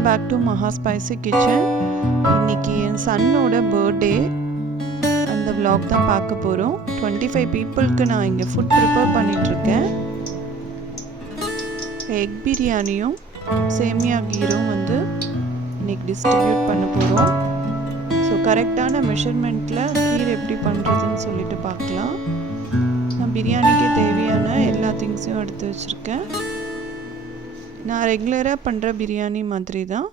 Welcome back to Maha spicy kitchen. இன்றைக்கி என் சன்னோட birthday, அந்த vlog தான் பார்க்க போகிறோம். 25 பீப்புளுக்கு நான் இங்கே ஃபுட் ப்ரிப்பேர் பண்ணிகிட்ருக்கேன். எக் பிரியாணியும் சேமியா கீரும் வந்து இன்றைக்கி டிஸ்ட்ரிபியூட் பண்ண போகிறோம். ஸோ கரெக்டான மெஷர்மெண்ட்டில் கீர் எப்படி பண்ணுறதுன்னு சொல்லிட்டு பார்க்கலாம். நான் பிரியாணிக்கு தேவையான எல்லா திங்ஸையும் எடுத்து வச்சுருக்கேன். நான் ரெகுலராக பண்ணுற பிரியாணி மாதிரி தான்.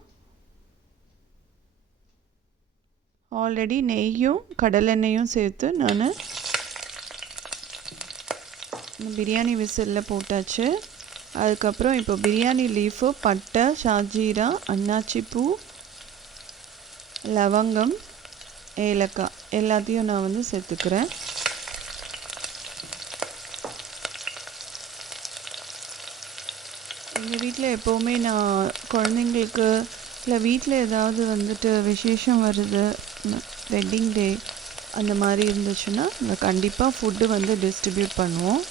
ஆல்ரெடி நெய்யும் கடலெண்ணெயும் சேர்த்து நான் பிரியாணி விசிலில் போட்டாச்சு. அதுக்கப்புறம் இப்போ பிரியாணி லீஃபு, பட்டை, ஷாஜீரா, அன்னாச்சி பூ, லவங்கம், ஏலக்காய் எல்லாத்தையும் நான் வந்து சேர்த்துக்கிறேன். எங்கள் வீட்டில் எப்போவுமே நான் குழந்தைங்களுக்கு இல்லை வீட்டில் ஏதாவது வந்துட்டு விசேஷம் வருது, வெட்டிங் டே அந்த மாதிரி இருந்துச்சுன்னா நாங்கள் கண்டிப்பாக ஃபுட்டு வந்து டிஸ்ட்ரிபியூட் பண்ணுவோம்.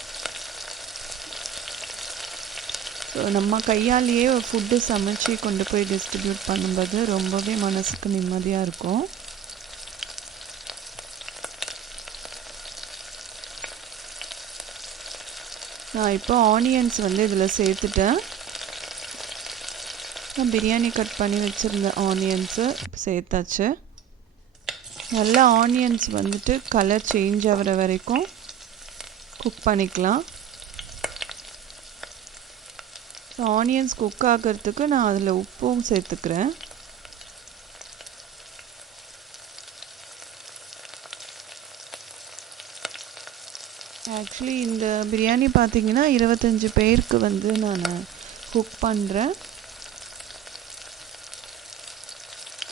ஸோ நம்ம கையாலேயே ஃபுட்டு சமைச்சு கொண்டு போய் டிஸ்ட்ரிபியூட் பண்ணும்போது ரொம்பவே மனசுக்கு நிம்மதியாக இருக்கும். நான் இப்போ ஆனியன்ஸ் வந்து இதில் சேர்த்துட்டேன். நான் பிரியாணி கட் பண்ணி வச்சுருந்த ஆனியன்ஸு சேர்த்தாச்சு. நல்லா ஆனியன்ஸ் வந்துட்டு கலர் சேஞ்ச் ஆகிற வரைக்கும் குக் பண்ணிக்கலாம். ஆனியன்ஸ் குக் ஆகிறதுக்கு நான் அதில் உப்பும் சேர்த்துக்கிறேன். ஆக்சுவலி இந்த பிரியாணி பார்த்திங்கன்னா 25 பேருக்கு வந்து நான் குக் பண்ணுறேன்.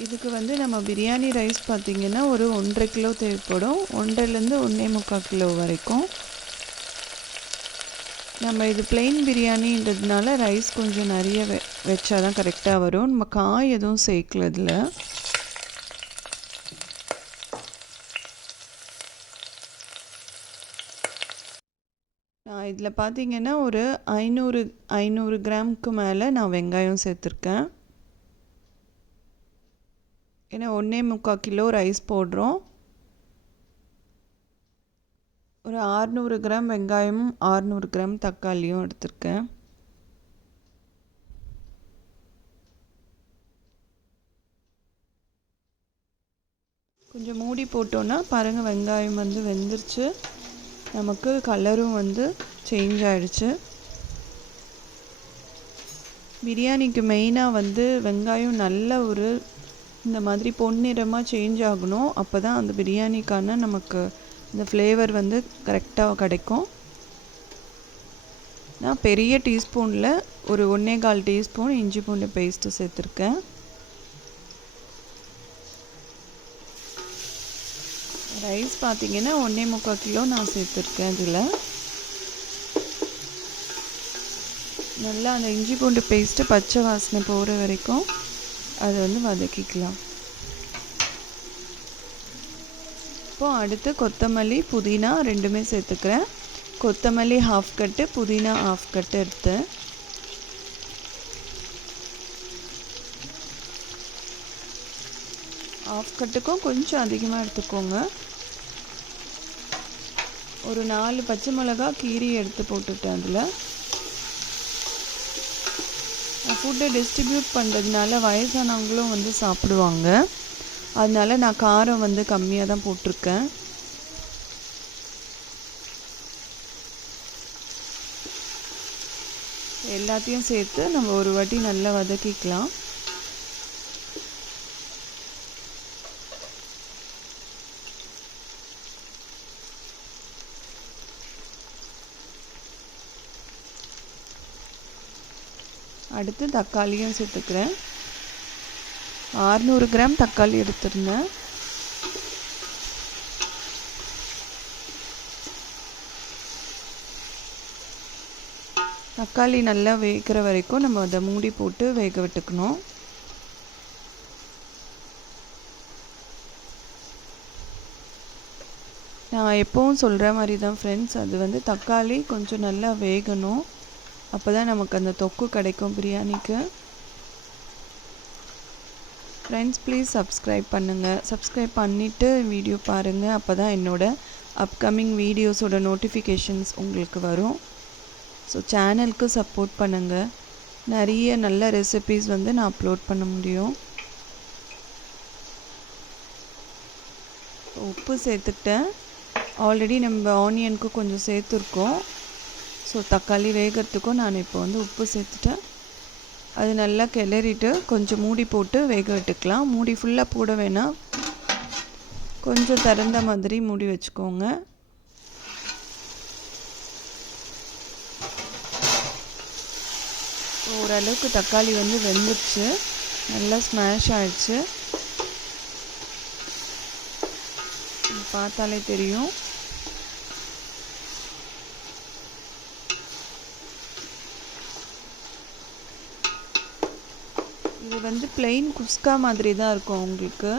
இதுக்கு வந்து நம்ம பிரியாணி ரைஸ் பார்த்திங்கன்னா ஒரு 1.5 கிலோ தேவைப்படும். 1.5லேருந்து 1.25 கிலோ வரைக்கும். நம்ம இது பிளெயின் பிரியாணின்றதுனால ரைஸ் கொஞ்சம் நிறைய வச்சா தான் கரெக்டாக வரும். நம்ம காய் எதுவும் சேர்க்கல இதில். நான் இதில் பார்த்திங்கன்னா ஒரு 500 கிராமுக்கு மேலே நான் வெங்காயம் சேர்த்துருக்கேன். ஏன்னா 1.25 கிலோ ரைஸ் போடுறோம். ஒரு 600 கிராம் வெங்காயமும் 600 கிராம் தக்காளியும் எடுத்திருக்கேன். கொஞ்சம் மூடி போட்டோன்னா பாருங்கள், வெங்காயம் வந்து வெந்துருச்சு. நமக்கு கலரும் வந்து சேஞ்ச் ஆகிடுச்சு. பிரியாணிக்கு மெயினாக வந்து வெங்காயம் நல்ல ஒரு இந்த மாதிரி பொன்னிறமாக சேஞ்ச் ஆகணும். அப்போ தான் அந்த பிரியாணிக்கான நமக்கு இந்த ஃப்ளேவர் வந்து கரெக்டாக கிடைக்கும். நான் பெரிய டீஸ்பூனில் ஒரு 1.25 டீஸ்பூன் இஞ்சி பூண்டு பேஸ்ட்டு சேர்த்துருக்கேன். ரைஸ் பார்த்திங்கன்னா 1.25 கிலோ நான் சேர்த்துருக்கேன். இதில் நல்லா அந்த இஞ்சி பூண்டு பேஸ்ட்டு பச்சை வாசனை போகிற வரைக்கும் அதை வந்து வதக்கிக்கலாம். இப்போது அடுத்து கொத்தமல்லி, புதினா ரெண்டுமே சேர்த்துக்கிறேன். கொத்தமல்லி 1/2 கட்டு, புதினா 1/2 கட்டு எடுத்து ½ கட்டுக்கும் கொஞ்சம் அதிகமாக எடுத்துக்கோங்க. ஒரு 4 பச்சை மிளகா கீரி எடுத்து போட்டுட்டேன். அதில் ஃபுட்டை டிஸ்ட்ரிபியூட் பண்ணுறதுனால வயசானவங்களும் வந்து சாப்பிடுவாங்க. அதனால நான் காரம் வந்து கம்மியாக தான் போட்டிருக்கேன். எல்லாத்தையும் சேர்த்து நம்ம ஒரு வாட்டி நல்லா வதக்கிக்கலாம். அடுத்து தக்காளியும் சேர்த்துக்கிறேன். 600 கிராம் தக்காளி எடுத்துருந்தேன். தக்காளி நல்லா வேகிற வரைக்கும் நம்ம அதை மூடி போட்டு வேக விட்டுக்கணும். நான் எப்போவும் சொல்கிற மாதிரி தான் ஃப்ரெண்ட்ஸ், அது வந்து தக்காளி கொஞ்சம் நல்லா வேகணும். அப்போ தான் நமக்கு அந்த தொக்கு கிடைக்கும் பிரியாணிக்கு. ஃப்ரெண்ட்ஸ் ப்ளீஸ் சப்ஸ்கிரைப் பண்ணுங்கள். சப்ஸ்கிரைப் பண்ணிவிட்டு வீடியோ பாருங்கள். அப்போ தான் என்னோடய அப்கமிங் வீடியோஸோட நோட்டிஃபிகேஷன்ஸ் உங்களுக்கு வரும். ஸோ சேனலுக்கு சப்போர்ட் பண்ணுங்கள். நிறைய நல்ல ரெசிபீஸ் வந்து நான் அப்லோட் பண்ண முடியும். உப்பு சேர்த்துக்கிட்டேன். ஆல்ரெடி நம்ம ஆனியனுக்கு கொஞ்சம் சேர்த்துருக்கோம். ஸோ தக்காளி வேகிறதுக்கும் நான் இப்போ வந்து உப்பு சேர்த்துட்டேன். அது நல்லா கிளறிட்டு கொஞ்சம் மூடி போட்டு வேக விட்டுக்கலாம். மூடி ஃபுல்லாக போட வேணாம், கொஞ்சம் திறந்த மாதிரி மூடி வச்சுக்கோங்க. ஓரளவுக்கு தக்காளி வந்து வெந்துடுச்சு, நல்லா ஸ்மாஷ் ஆகிடுச்சு. பார்த்தாலே தெரியும். இது வந்து பிளெயின் குஸ்கா மாதிரி தான் இருக்கும் உங்களுக்கு.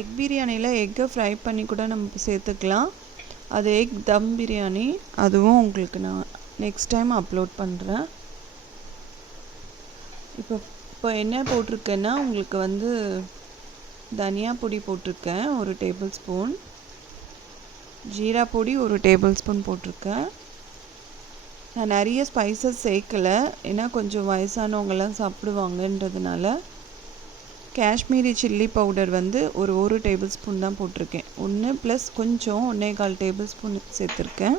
எக் பிரியாணியில் எக்கை ஃப்ரை பண்ணி கூட நம்ம சேர்த்துக்கலாம். அது எக் தம் பிரியாணி, அதுவும் உங்களுக்கு நான் நெக்ஸ்ட் டைம் அப்லோட் பண்ணுறேன். இப்போ என்ன போட்டிருக்கேன்னா, உங்களுக்கு வந்து தனியா பொடி போட்டிருக்கேன் 1 டேபிள் ஸ்பூன், ஜீரா பொடி 1 டேபிள் ஸ்பூன் போட்டிருக்கேன். நான் நிறைய ஸ்பைசஸ் சேர்க்கலை, ஏன்னா கொஞ்சம் வயசானவங்கெல்லாம் சாப்பிடுவாங்கன்றதுனால. காஷ்மீரி சில்லி பவுடர் வந்து ஒரு டேபிள் ஸ்பூன் தான் போட்டிருக்கேன். 1 + கொஞ்சம் 1.25 டேபிள் ஸ்பூன் சேர்த்துருக்கேன்.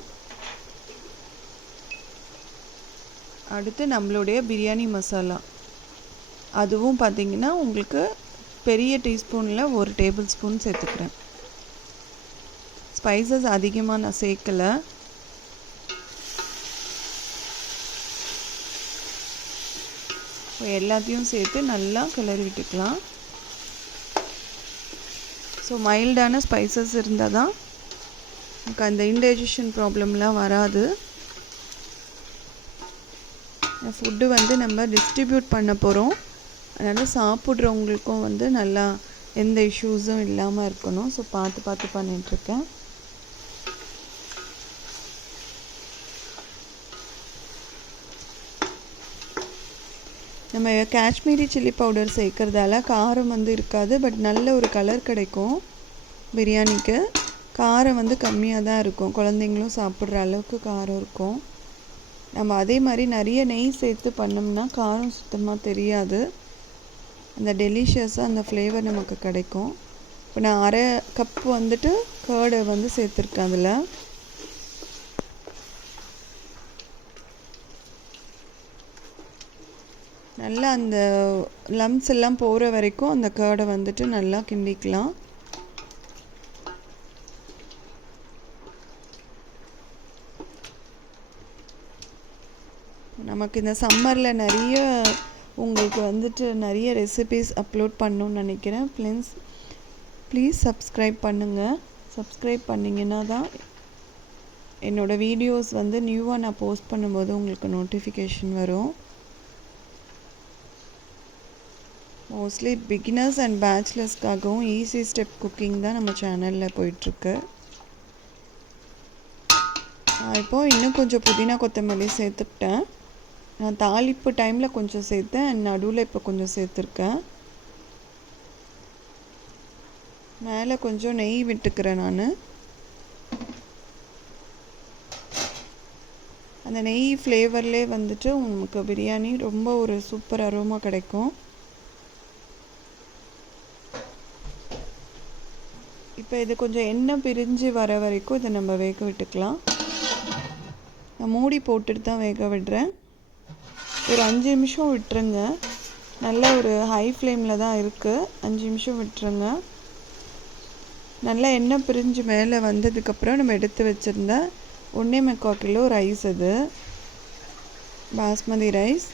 அடுத்து நம்மளுடைய பிரியாணி மசாலா, அதுவும் பார்த்திங்கன்னா உங்களுக்கு பெரிய டீஸ்பூனில் 1 டேபிள் ஸ்பூன் சேர்த்துக்கிறேன். ஸ்பைசஸ் அதிகமாக நான் சேர்க்கலை. எல்லாத்தையும் சேர்த்து நல்லா கிளறி விட்டுக்கலாம். ஸோ மைல்டான ஸ்பைசஸ் இருந்தால் தான் நமக்கு அந்த இன்டைஜஷன் ப்ராப்ளம்லாம் வராது. ஃபுட்டு வந்து நம்ம டிஸ்ட்ரிபியூட் பண்ண போகிறோம், அதனால் சாப்பிட்றவங்களுக்கும் வந்து நல்லா எந்த இஷ்யூஸும் இல்லாமல் இருக்கணும். ஸோ பார்த்து பண்ணிகிட்ருக்கேன். நம்ம காஷ்மீரி சில்லி பவுடர் சேர்க்குறதால காரம் வந்து இருக்காது, பட் நல்ல ஒரு கலர் கிடைக்கும் பிரியாணிக்கு. காரம் வந்து கம்மியாக தான் இருக்கும், குழந்தைங்களும் சாப்பிட்ற அளவுக்கு காரம் இருக்கும். நம்ம அதே மாதிரி நிறைய நெய் சேர்த்து பண்ணோம்னா காரம் சுத்தமாக தெரியாது, அந்த டெலிஷியஸாக அந்த ஃப்ளேவர் நமக்கு கிடைக்கும். இப்போ நான் 1/2 கப் வந்துட்டு கர்டை வந்து சேர்த்துருக்கேன். அதில் நல்லா அந்த லம்ஸ் எல்லாம் போகிற வரைக்கும் அந்த கர்டை வந்துட்டு நல்லா கிண்டிக்கலாம். நமக்கு இந்த சம்மரில் நிறைய உங்களுக்கு வந்துட்டு நிறைய ரெசிபீஸ் அப்லோட் பண்ணணுன்னு நினைக்கிறேன். ப்ளீஸ் சப்ஸ்கிரைப் பண்ணுங்கள். சப்ஸ்கிரைப் பண்ணிங்கன்னா தான் என்னோடய வீடியோஸ் வந்து நியூவாக நான் போஸ்ட் பண்ணும்போது உங்களுக்கு நோட்டிஃபிகேஷன் வரும். மோஸ்ட்லி பிகினர்ஸ் அண்ட் பேச்சுலர்ஸ்க்காகவும் ஈஸி ஸ்டெப் குக்கிங் தான் நம்ம சேனலில் போயிட்டுருக்கு. இப்போது இன்னும் கொஞ்சம் புதினா கொத்தமல்லி சேர்த்துக்கிட்டேன். நான் தாளிப்பு டைமில் கொஞ்சம் சேர்த்தேன், நடுவில் இப்போ கொஞ்சம் சேர்த்துருக்கேன். மேலே கொஞ்சம் நெய் விட்டுக்கிறேன் நான். அந்த நெய் ஃப்ளேவர்லேயே வந்துட்டு உங்களுக்கு பிரியாணி ரொம்ப ஒரு சூப்பர் அரோமா கிடைக்கும். இப்போ இது கொஞ்சம் எண்ணெய் பிரிஞ்சு வர வரைக்கும் இதை நம்ம வேக விட்டுக்கலாம். நான் மூடி போட்டுட்டு தான் வேக விடுறேன். ஒரு 5 நிமிஷம் விட்டுருங்க. நல்லா ஒரு ஹை ஃப்ளேமில் தான் இருக்குது, 5 நிமிஷம் விட்டுருங்க. நல்லா எண்ணெய் பிரிஞ்சு மேலே வந்ததுக்கப்புறம் நம்ம எடுத்து வச்சுருந்த 1.25 கிலோ ரைஸ், அது பாஸ்மதி ரைஸ்.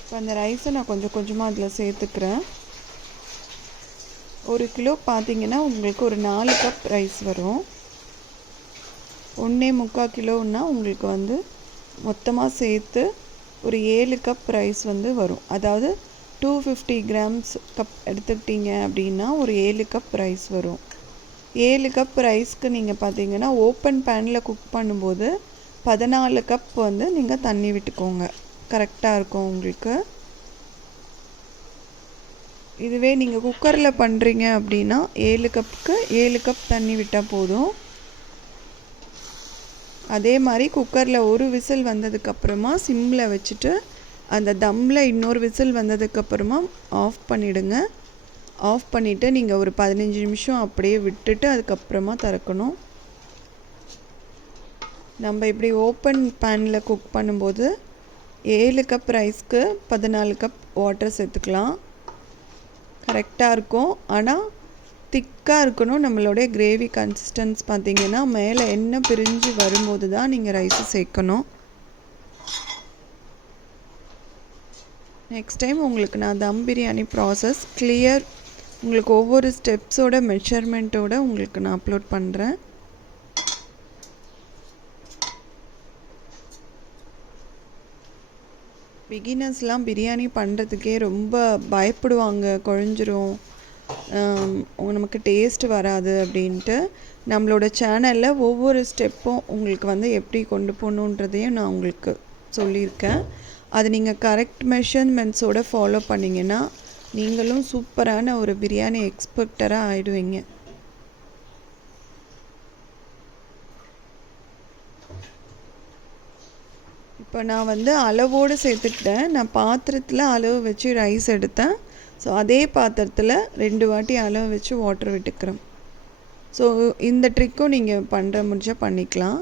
இப்போ அந்த ரைஸை நான் கொஞ்சம் கொஞ்சமாக அதில் சேர்த்துக்கிறேன். 1 கிலோ பார்த்திங்கன்னா உங்களுக்கு ஒரு 4 கப் ரைஸ் வரும். 1.25 கிலோன்னா உங்களுக்கு வந்து மொத்தமாக சேர்த்து ஒரு 7 கப் ரைஸ் வந்து வரும். அதாவது 250 கிராம்ஸ் கப் எடுத்துக்கிட்டிங்க அப்படின்னா ஒரு 7 கப் ரைஸ் வரும். 7 கப் ரைஸ்க்கு நீங்கள் பார்த்தீங்கன்னா ஓப்பன் பேனில் குக் பண்ணும்போது 14 கப் வந்து நீங்கள் தண்ணி விட்டுக்கோங்க, கரெக்டாக இருக்கும் உங்களுக்கு. இதுவே நீங்கள் குக்கரில் பண்ணுறீங்க அப்படின்னா 7 கப்புக்கு 7 கப் தண்ணி விட்டால் போதும். அதே மாதிரி குக்கரில் ஒரு விசில் வந்ததுக்கப்புறமா சிம்மில் வச்சுட்டு அந்த தம்மில் இன்னொரு விசில் வந்ததுக்கப்புறமா ஆஃப் பண்ணிவிடுங்க. ஆஃப் பண்ணிவிட்டு நீங்கள் ஒரு 15 நிமிஷம் அப்படியே விட்டுட்டு அதுக்கப்புறமா திறக்கணும். நம்ம இப்படி ஓப்பன் பேனில் குக் பண்ணும்போது 7 கப் ரைஸ்க்கு 14 கப் வாட்டர் சேர்த்துக்கலாம், கரெக்டாக இருக்கும். ஆனால் திக்காக இருக்கணும். நம்மளுடைய கிரேவி கன்சிஸ்டன்ஸ் பார்த்திங்கன்னா மேலே எண்ணெய் பிரிஞ்சு வரும்போது தான் நீங்கள் ரைஸை சேர்க்கணும். நெக்ஸ்ட் டைம் உங்களுக்கு நான் தம் பிரியாணி ப்ராசஸ் கிளியர் உங்களுக்கு ஒவ்வொரு ஸ்டெப்ஸோட மெஷர்மெண்ட்டோடு உங்களுக்கு நான் அப்லோட் பண்ணுறேன். பிகினர்ஸ்லாம் பிரியாணி பண்ணுறதுக்கே ரொம்ப பயப்படுவாங்க, குழஞ்சிரும், நமக்கு டேஸ்ட் வராது அப்படின்ட்டு. நம்மளோட சேனலில் ஒவ்வொரு ஸ்டெப்பும் உங்களுக்கு வந்து எப்படி கொண்டு போகணுன்றதையும் நான் உங்களுக்கு சொல்லியிருக்கேன். அது நீங்கள் கரெக்ட் மெஷர்மெண்ட்ஸோடு ஃபாலோ பண்ணிங்கன்னா நீங்களும் சூப்பரான ஒரு பிரியாணி எக்ஸ்பர்ட்டராக ஆகிடுவீங்க. இப்போ நான் வந்து அளவோடு சேர்த்துக்கிட்டேன். நான் பாத்திரத்தில் அளவு வச்சு ரைஸ் எடுத்தேன். ஸோ அதே பாத்திரத்தில் 2 வாட்டி அளவு வச்சு வாட்டர் விட்டுக்கிறேன். ஸோ இந்த ட்ரிக்கும் நீங்கள் பண்ணுற முடிஞ்சால் பண்ணிக்கலாம்.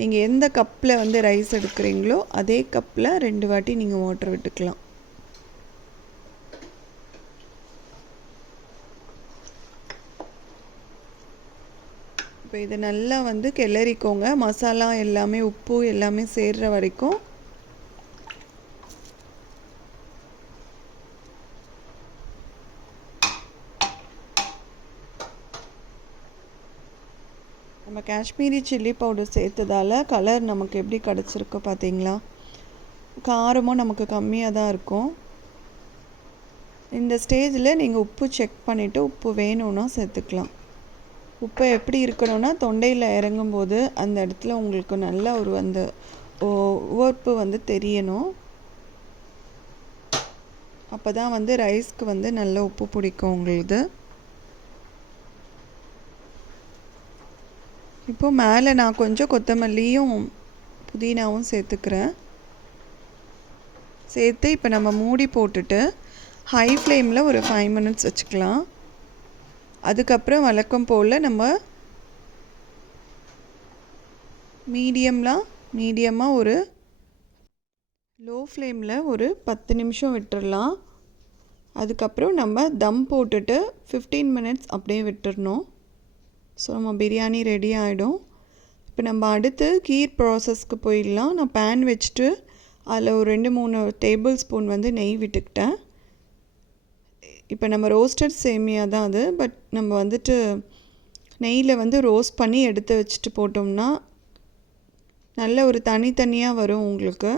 நீங்கள் எந்த கப்பில் வந்து ரைஸ் எடுக்கிறீங்களோ அதே கப்பில் 2 வாட்டி நீங்கள் வாட்டர் விட்டுக்கலாம். இப்போ இதை நல்லா வந்து கிளறிக்கோங்க. மசாலா எல்லாமே உப்பு எல்லாமே சேர்கிற வரைக்கும். நம்ம காஷ்மீரி சில்லி பவுடர் சேர்த்ததால் கலர் நமக்கு எப்படி கிடச்சிருக்கு பார்த்தீங்களா? காரமும் நமக்கு கம்மியாக தான் இருக்கும். இந்த ஸ்டேஜில் நீங்கள் உப்பு செக் பண்ணிவிட்டு உப்பு வேணும்னா சேர்த்துக்கலாம். உப்பு எப்படி இருக்கணும்னா தொண்டையில் இறங்கும்போது அந்த இடத்துல உங்களுக்கு நல்ல ஒரு அந்த உவர்ப்பு வந்து தெரியணும். அப்போ தான் வந்து ரைஸ்க்கு வந்து நல்ல உப்பு பிடிக்கும் உங்களுக்கு. இப்போது மேலே நான் கொஞ்சம் கொத்தமல்லியும் புதினாவும் சேர்த்துக்கிறேன். சேர்த்து இப்போ நம்ம மூடி போட்டுட்டு ஹை ஃப்ளேமில் ஒரு 5 மினிட்ஸ் வச்சுக்கலாம். அதுக்கப்புறம் வழக்கம் போல் நம்ம மீடியமாக ஒரு லோ ஃப்ளேமில் ஒரு 10 நிமிஷம் விட்டுடலாம். அதுக்கப்புறம் நம்ம தம் போட்டுட்டு 15 மினிட்ஸ் அப்படியே விட்டுடணும். ஸோ நம்ம பிரியாணி ரெடி ஆகிடும். இப்போ நம்ம அடுத்து கீர் ப்ராசஸ்க்கு போயிடலாம். நான் பேன் வச்சுட்டு அதில் ஒரு 2-3 டேபிள் ஸ்பூன் வந்து நெய் விட்டுக்கிட்டேன். இப்போ நம்ம ரோஸ்டட் சேமியா தான் அது. பட் நம்ம வந்துட்டு நெய்யில் வந்து ரோஸ்ட் பண்ணி எடுத்து வச்சுட்டு போட்டோம்னா நல்ல ஒரு தனித்தனியாக வரும் உங்களுக்கு.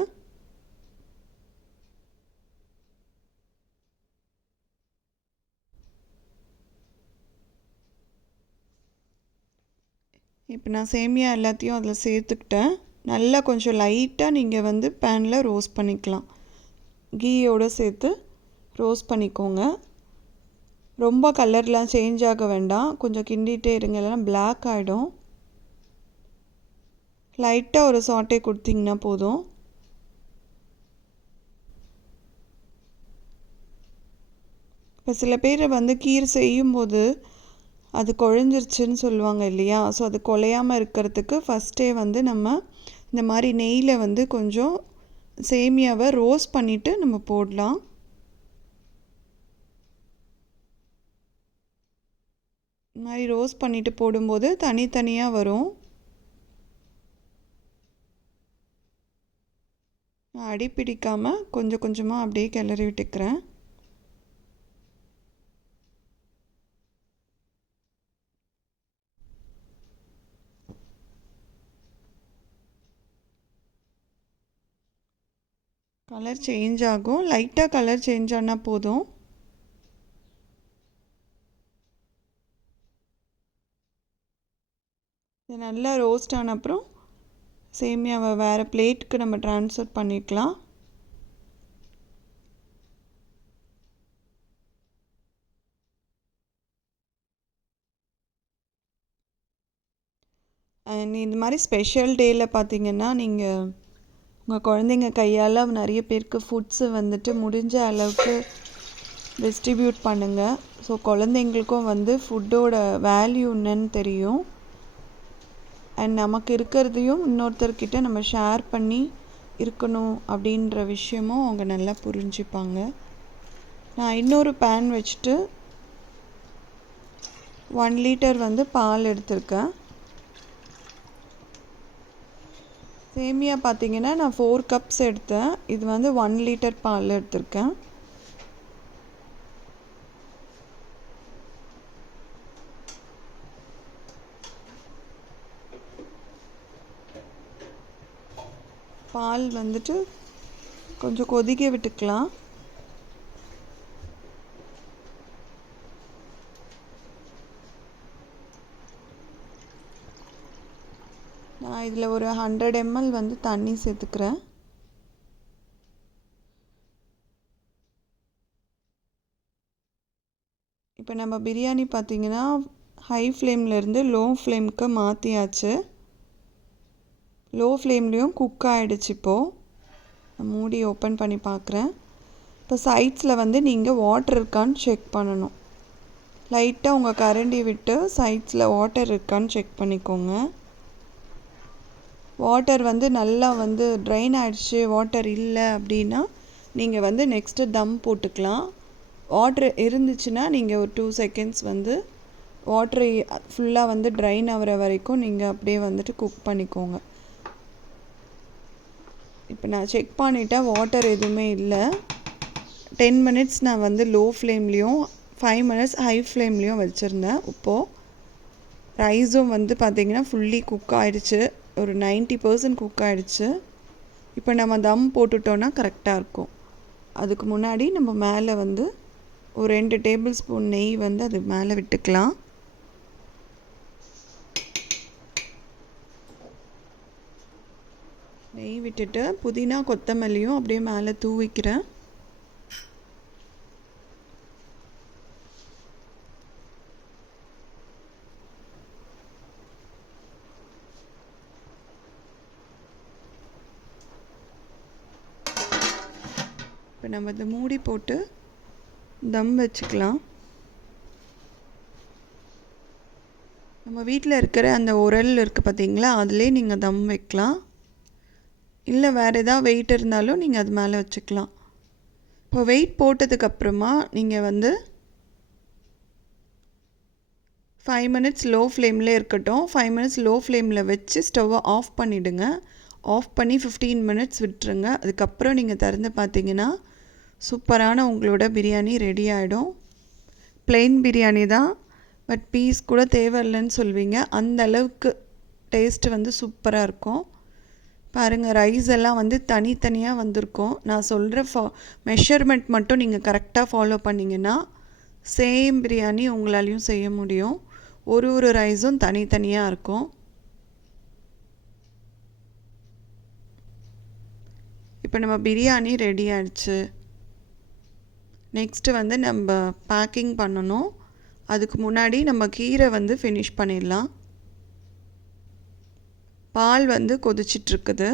இப்போ நான் சேமியா எல்லாத்தையும் அதில் சேர்த்துக்கிட்டேன். நல்லா கொஞ்சம் லைட்டாக நீங்கள் வந்து பேனில் ரோஸ்ட் பண்ணிக்கலாம். கீயோடு சேர்த்து ரோஸ்ட் பண்ணிக்கோங்க. ரொம்ப கலர்லாம் சேஞ்ச் ஆக வேண்டாம், கொஞ்சம் கிண்டிகிட்டே இருங்க, இல்லைனா பிளாக் ஆகிடும். லைட்டாக ஒரு சாட்டே கொடுத்திங்கன்னா போதும். இப்போ சில பேர் வந்து கீரை செய்யும்போது அது குழஞ்சிருச்சுன்னு சொல்லுவாங்க இல்லையா? ஸோ அது குலையாமல் இருக்கிறதுக்கு ஃபஸ்ட்டே வந்து நம்ம இந்த மாதிரி நெய்யில் வந்து கொஞ்சம் சேமியாவை ரோஸ்ட் பண்ணிவிட்டு நம்ம போடலாம். இந்த மாதிரி ரோஸ்ட் பண்ணிவிட்டு போடும்போது தனித்தனியாக வரும். நான் அடி பிடிக்காமல் கொஞ்சம் கொஞ்சமாக அப்படியே கிளறி விட்டுக்கிறேன். கலர் சேஞ்ச் ஆகும், லைட்டாக கலர் சேஞ்ச் ஆனால் போதும். இது நல்லா ரோஸ்ட் ஆன அப்புறம் சேமியாவை வேறு பிளேட்டுக்கு நம்ம ட்ரான்ஸ்ஃபர் பண்ணிக்கலாம். அண்ட் இந்த மாதிரி ஸ்பெஷல் டேயில் பார்த்திங்கன்னா நீங்கள் உங்கள் குழந்தைங்க கையால் நிறைய பேருக்கு ஃபுட்ஸு வந்துட்டு முடிஞ்ச அளவுக்கு டிஸ்ட்ரிபியூட் பண்ணுங்கள். ஸோ குழந்தைங்களுக்கும் வந்து ஃபுட்டோட வேல்யூ என்னன்னு தெரியும். அண்ட் நமக்கு இருக்கிறதையும் இன்னொருத்தர்கிட்ட நம்ம ஷேர் பண்ணி இருக்கணும் அப்படின்ற விஷயமும் அவங்க நல்லா புரிஞ்சுப்பாங்க. நான் இன்னொரு பேன் வச்சுட்டு 1 லிட்டர் வந்து பால் எடுத்திருக்கேன். சேமியா பார்த்திங்கன்னா நான் 4 கப்ஸ் எடுத்தேன். இது வந்து 1 லிட்டர் பால் எடுத்திருக்கேன். பால் வந்துட்டு கொஞ்சம் கொதிக்க விட்டுக்கலாம். நான் இதில் ஒரு 100 ml வந்து தண்ணி சேர்த்துக்கிறேன். இப்போ நம்ம பிரியாணி பார்த்திங்கன்னா ஹை ஃப்ளேம்லேருந்து லோ ஃப்ளேமுக்கு மாற்றியாச்சு. லோ ஃப்ளேம்லேயும் குக் ஆகிடுச்சு. இப்போது மூடி ஓப்பன் பண்ணி பார்க்குறேன். இப்போ சைட்ஸில் வந்து நீங்கள் வாட்டர் இருக்கான்னு செக் பண்ணணும். லைட்டாக உங்கள் கரண்டி விட்டு சைட்ஸில் வாட்டர் இருக்கான்னு செக் பண்ணிக்கோங்க. வாட்டர் வந்து நல்லா வந்து ட்ரைன் ஆகிடுச்சு, வாட்டர் இல்லை அப்படின்னா நீங்கள் வந்து நெக்ஸ்ட்டு தம் போட்டுக்கலாம். வாட்ரு இருந்துச்சுன்னா நீங்கள் ஒரு 2 செகண்ட்ஸ் வந்து வாட்ரு ஃபுல்லாக வந்து ட்ரைன் ஆகிற வரைக்கும் நீங்கள் அப்படியே வந்துட்டு குக் பண்ணிக்கோங்க. இப்போ நான் செக் பண்ணிவிட்டேன், வாட்டர் எதுவுமே இல்லை. 10 மினிட்ஸ் நான் வந்து லோ ஃப்ளேம்லேயும் 5 மினிட்ஸ் ஹை ஃப்ளேம்லேயும் வச்சுருந்தேன். இப்போது ரைஸும் வந்து பார்த்திங்கன்னா ஃபுல்லி குக் ஆகிடுச்சு, ஒரு 90% குக் ஆகிடுச்சு. இப்போ நம்ம தம் போட்டுட்டோன்னா கரெக்டாக இருக்கும். அதுக்கு முன்னாடி நம்ம மேலே வந்து ஒரு 2 டேபிள் ஸ்பூன் நெய் வந்து அது மேலே விட்டுக்கலாம். நெய் விட்டுட்டு புதினா கொத்தமல்லியும் அப்படியே மேலே தூவிக்கிறேன். இப்போ நம்ம இதை மூடி போட்டு தம் வச்சுக்கலாம். நம்ம வீட்டில் இருக்கிற அந்த உரல் இருக்குது பார்த்தீங்களா, அதிலே நீங்கள் தம் வைக்கலாம். இல்லை வேறு எதாவது வெயிட் இருந்தாலும் நீங்கள் அது மேலே வச்சுக்கலாம். இப்போ வெயிட் போட்டதுக்கப்புறமா நீங்கள் வந்து 5 மினிட்ஸ் லோ ஃப்ளேமில் இருக்கட்டும். 5 மினிட்ஸ் லோ ஃப்ளேமில் வச்சு ஸ்டவ்வை ஆஃப் பண்ணிவிடுங்க. ஆஃப் பண்ணி 15 மினிட்ஸ் விட்டுருங்க. அதுக்கப்புறம் நீங்கள் திறந்து பார்த்தீங்கன்னா சூப்பரான உங்களோட பிரியாணி ரெடி ஆகிடும். ப்ளெயின் பிரியாணி தான், பட் பீஸ் கூட தேவையில்லைன்னு சொல்வீங்க, அந்த அளவுக்கு டேஸ்ட்டு வந்து சூப்பராக இருக்கும். பாருங்கள், ரைஸ் எல்லாம் வந்து தனித்தனியாக வந்திருக்கும். நான் சொல்கிற மெஷர்மெண்ட் மட்டும் நீங்கள் கரெக்டாக ஃபாலோ பண்ணிங்கன்னா சேம் பிரியாணி உங்களாலையும் செய்ய முடியும். ஒரு ரைஸும் தனித்தனியாக இருக்கும். இப்போ நம்ம பிரியாணி ரெடி ஆகிடுச்சு. நெக்ஸ்ட்டு வந்து நம்ம பேக்கிங் பண்ணணும். அதுக்கு முன்னாடி நம்ம கீரை வந்து ஃபினிஷ் பண்ணிடலாம். பால் வந்து கொதிச்சிட்ருக்குது.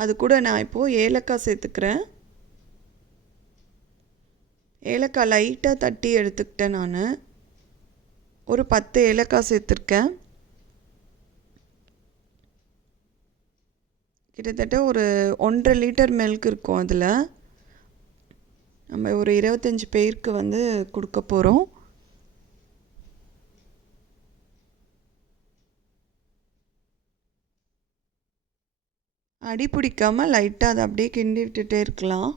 அது கூட நான் இப்போது ஏலக்காய் சேர்த்துக்கிறேன். ஏலக்காய் லைட்டாக தட்டி எடுத்துக்கிட்டேன். நான் ஒரு 10 ஏலக்காய் சேர்த்துருக்கேன். கிட்டத்தட்ட ஒரு 1.5 லிட்டர் மில்க் இருக்கும். அதில் நம்ம ஒரு 25 பேருக்கு வந்து கொடுக்க போகிறோம். அடி பிடிக்காமல் லைட்டாக அதை அப்படியே கிண்டி விட்டுட்டே இருக்கலாம்.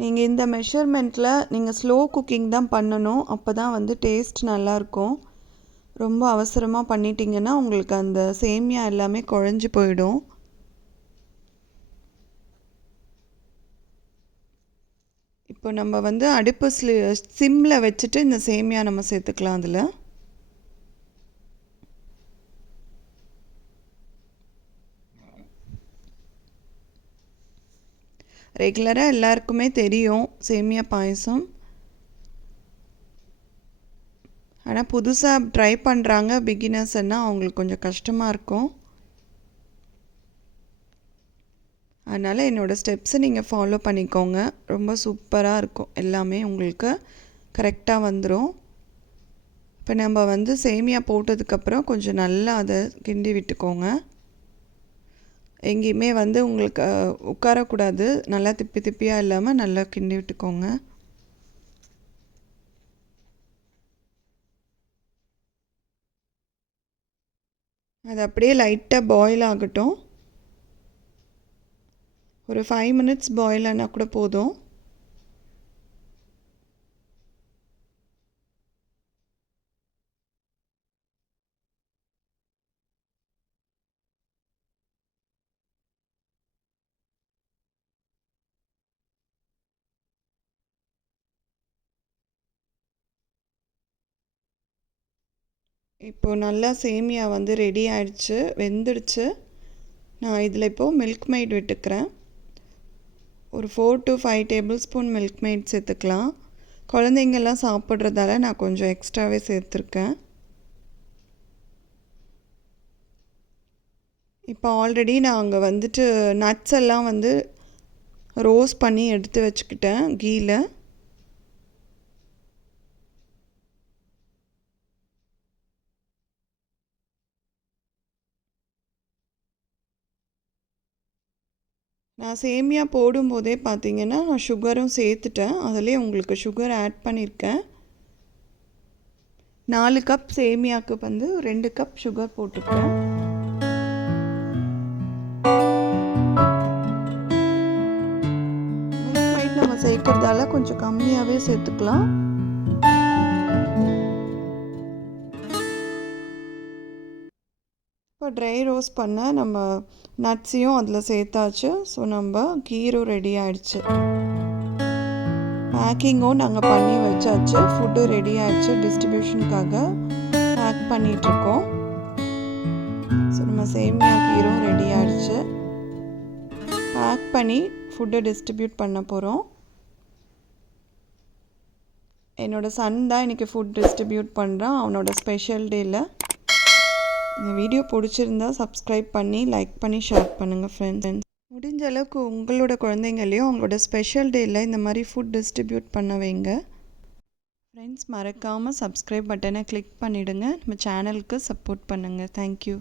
நீங்கள் இந்த மெஷர்மெண்ட்டில் நீங்கள் ஸ்லோ குக்கிங் தான் பண்ணணும். அப்போ தான் வந்து டேஸ்ட் நல்லாயிருக்கும். ரொம்ப அவசரமாக பண்ணிட்டீங்கன்னா உங்களுக்கு அந்த சேமியா எல்லாமே குழஞ்சி போயிடும். இப்போ நம்ம வந்து அடுப்பு சிம்மில் வச்சுட்டு இந்த சேமியா நம்ம சேர்த்துக்கலாம். அதில் ரெகுலராக எல்லாருக்குமே தெரியும் சேமியா பாயசம். ஆனால் புதுசாக ட்ரை பண்ணுறாங்க பிகினர்ஸ்னால் அவங்களுக்கு கொஞ்சம் கஷ்டமாக இருக்கும். அதனால் என்னோடய ஸ்டெப்ஸை நீங்கள் ஃபாலோ பண்ணிக்கோங்க. ரொம்ப சூப்பராக இருக்கும், எல்லாமே உங்களுக்கு கரெக்டாக வந்துடும். இப்போ நம்ம வந்து சேமியா போட்டதுக்கப்புறம் கொஞ்சம் நல்லா அதை கிண்டி விட்டுக்கோங்க. எங்கேயுமே வந்து உங்களுக்கு உட்காரக்கூடாது, நல்லா திப்பி திப்பியாக இல்லாமல் நல்லா கிண்டி விட்டுக்கோங்க. அது அப்படியே லைட்டாக பாயில் ஆகட்டும். ஒரு 5 மினிட்ஸ் பாயில் ஆனால் கூட போதும். இப்போது நல்லா சேமியா வந்து ரெடி ஆயிடுச்சு, வெந்துடுச்சு. நான் இதில் இப்போது மில்க் மெய்ட் விட்டுக்கிறேன். ஒரு 4 to 5 table spoon milk made சேர்த்துக்கலாம். குழந்தைங்கள்லாம் சாப்பிட்றதால நான் கொஞ்சம் எக்ஸ்ட்ராவே சேர்த்துருக்கேன். இப்போ ஆல்ரெடி நான் அங்கே வந்துட்டு நட்ஸ் எல்லாம் வந்து ரோஸ்ட் பண்ணி எடுத்து வச்சுக்கிட்டேன் கீயில். நான் சேமியா போடும்போதே பார்த்தீங்கன்னா நான் சுகரும் சேர்த்துட்டேன். அதிலே உங்களுக்கு சுகர் ஆட் பண்ணியிருக்கேன். 4 கப் சேமியாவுக்கு வந்து 2 கப் சுகர் போட்டுக்கிறேன். மில்க் மெய்ட் நம்ம சேர்க்கறதால கொஞ்சம் கம்மியாகவே சேர்த்துக்கலாம். இப்போ ட்ரை ரோஸ்ட் பண்ண நம்ம நட்ஸையும் அதில் சேர்த்தாச்சு. ஸோ நம்ம கீரும் ரெடி ஆகிடுச்சு. பேக்கிங்கும் நாங்கள் பண்ணி வச்சாச்சு. ஃபுட்டு ரெடி ஆகிடுச்சு, டிஸ்ட்ரிபியூஷனுக்காக பேக் பண்ணிகிட்ருக்கோம். ஸோ நம்ம சேமியா கீரும் ரெடி ஆகிடுச்சு. பேக் பண்ணி ஃபுட்டை டிஸ்ட்ரிபியூட் பண்ண போகிறோம். என்னோடய சன் தான் இன்றைக்கி ஃபுட் டிஸ்ட்ரிபியூட் பண்ணுறான் அவனோட ஸ்பெஷல் டேயில். இந்த வீடியோ பிடிச்சிருந்தா சப்ஸ்கிரைப் பண்ணி லைக் பண்ணி ஷேர் பண்ணுங்கள் ஃப்ரெண்ட்ஸ். முடிஞ்ச அளவுக்கு உங்களோட குழந்தைங்களையும் அவங்களோட ஸ்பெஷல் டேயில் இந்த மாதிரி ஃபுட் டிஸ்ட்ரிபியூட் பண்ண வைங்க ஃப்ரெண்ட்ஸ். மறக்காமல் சப்ஸ்கிரைப் பட்டனை கிளிக் பண்ணிவிடுங்க. நம்ம சேனலுக்கு சப்போர்ட் பண்ணுங்கள். தேங்க்யூ.